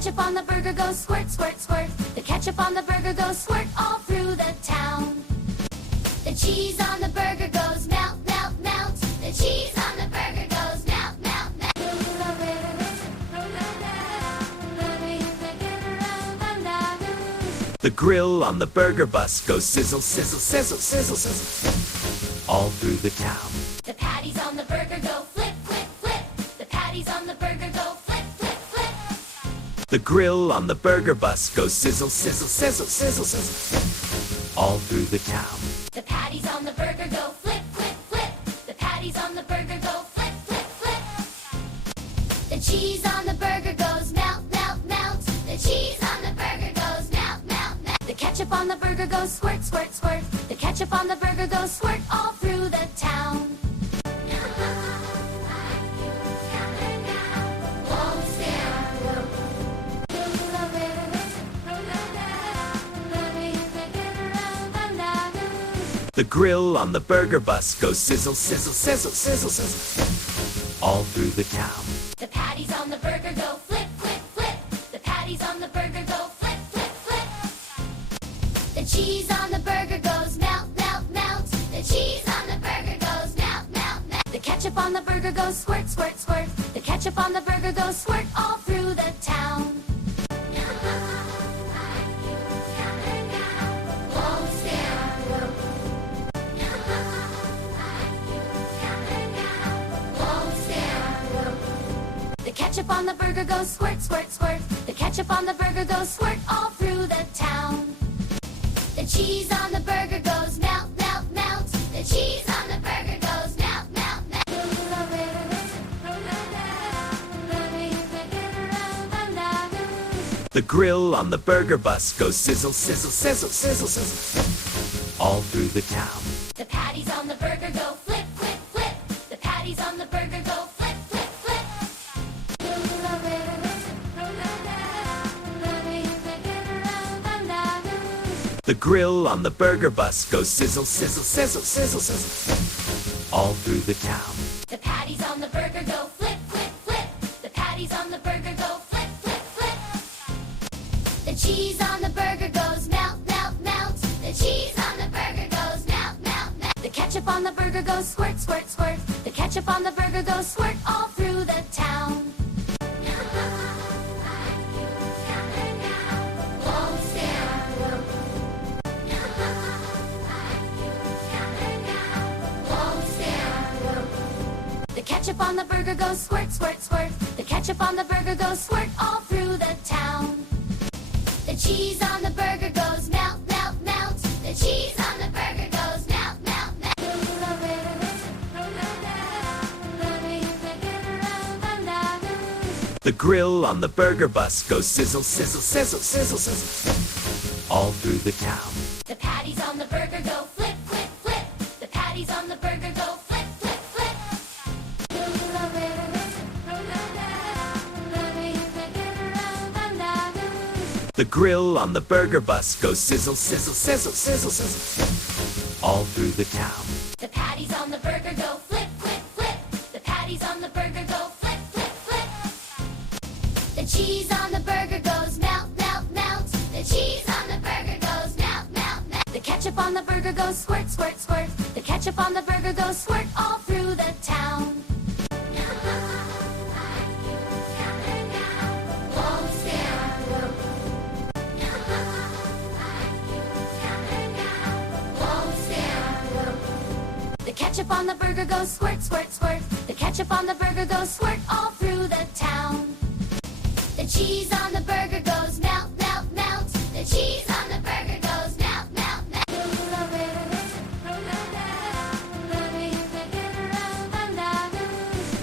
ketchup on the burger goes squirt, squirt, squirt. The ketchup on the burger goes squirt all through the town. The cheese on the burger goes melt, melt, melt. The cheese on the burger goes melt, melt, melt. The grill on the burger bus goes sizzle, sizzle, sizzle, sizzle, sizzle, all through the town. The patties on the burger go flip, flip, flip. The patties on the burger go flip, flip, flip. The grill on the burger bus goes sizzle, sizzle, sizzle, sizzle, sizzle, all through the town. The patties on the burger go flip, flip, flip. The patties on the burger go flip, flip, flip. The cheese on the burger goes melt, melt, melt. The cheese on the burger goes melt, melt, melt. The ketchup on the burger goes squirt, squirt, squirt. The ketchup on the burger goes squirt all through the town. The grill on the burger bus goes sizzle, sizzle, sizzle, sizzle, sizzle, all through the town. The patties on the burger go flip, flip, flip. The patties on the burger go flip, flip, flip. The cheese on the burger goes melt, melt, melt. The cheese on the burger goes melt, melt, melt. The ketchup on the burger goes squirt, squirt, squirt. The ketchup on the burger goes squirt all through the town. The ketchup on the burger goes squirt, squirt, squirt. The ketchup on the burger goes squirt all through the town. The cheese on the burger goes melt, melt, melt. The cheese on the burger goes melt, melt, melt. The grill on the burger bus goes sizzle, sizzle, sizzle, sizzle, sizzle, all through the town. The patties on the burger go flip, flip, flip. The patties on the burger go flip, flip, flip. The grill on the burger bus goes sizzle, sizzle, sizzle, sizzle, sizzle, all through the town. The patties on the burger go flip, flip, flip. The patties on the burger go flip, flip, flip. The cheese on the burger goes melt, melt, melt. The cheese on the burger goes melt, melt, melt. The ketchup on the burger goes squirt, squirt, squirt. The ketchup on the burger goes squirt all through the town. The ketchup on the burger goes squirt, squirt, squirt. The ketchup on the burger goes squirt all through the town. The cheese on the burger goes melt, melt, melt. The cheese on the burger goes melt, melt, melt. The grill on the burger bus goes sizzle, sizzle, sizzle, sizzle, sizzle, all through the town. The patties on the burger go flip, flip, flip. The patties on the burger go flip, flip, flip. The grill on the burger bus goes sizzle, sizzle, sizzle, sizzle, sizzle, all through the town. The patties on the burger go flip, flip, flip. The patties on the burger go flip, flip, flip. The cheese on the burger goes melt, melt, melt. The cheese on the burger goes melt, melt, melt. The ketchup on the burger goes squirt, squirt, squirt. The ketchup on the burger goes squirt all through the town. The ketchup on the burger goes squirt, squirt, squirt. The ketchup on the burger goes squirt all through the town. The cheese on the burger goes melt, melt, melt. The cheese on the burger goes melt, melt, melt.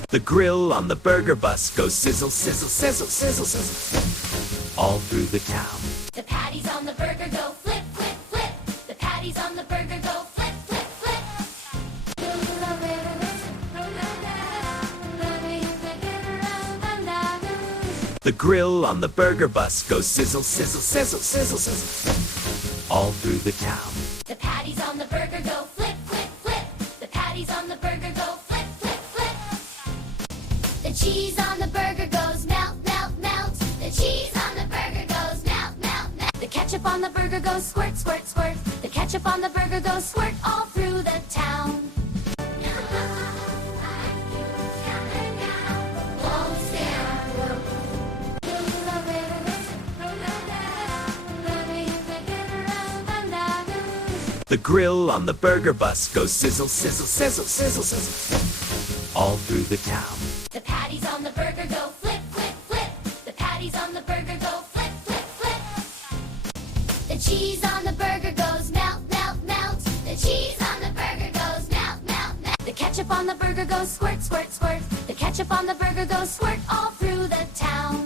The grill on the burger bus goes sizzle, sizzle, sizzle, sizzle, sizzle, all through the town. The patties on the burger go flip, flip, flip. The patties on the burger go flip, flip, flip. The grill on the burger bus goes sizzle, sizzle, sizzle, sizzle, sizzle, all through the town. The patties on the burger go flip, flip, flip. The patties on the burger go flip, flip, flip. The cheese on the burger goes melt, melt, melt. The cheese on ketchup on the burger goes squirt, squirt, squirt. The ketchup on the burger goes squirt all through the town. Won't stand. The grill on the burger bus goes sizzle, sizzle, sizzle, sizzle, sizzle, all through the town. The patties on the burger go flip, flip, flip. The patties on the burger go flip, flip, flip. The cheese on the burger goes melt, melt, melt. The cheese on the burger goes melt, melt, melt. The ketchup on the burger goes squirt, squirt, squirt. The ketchup on the burger goes squirt all through the town.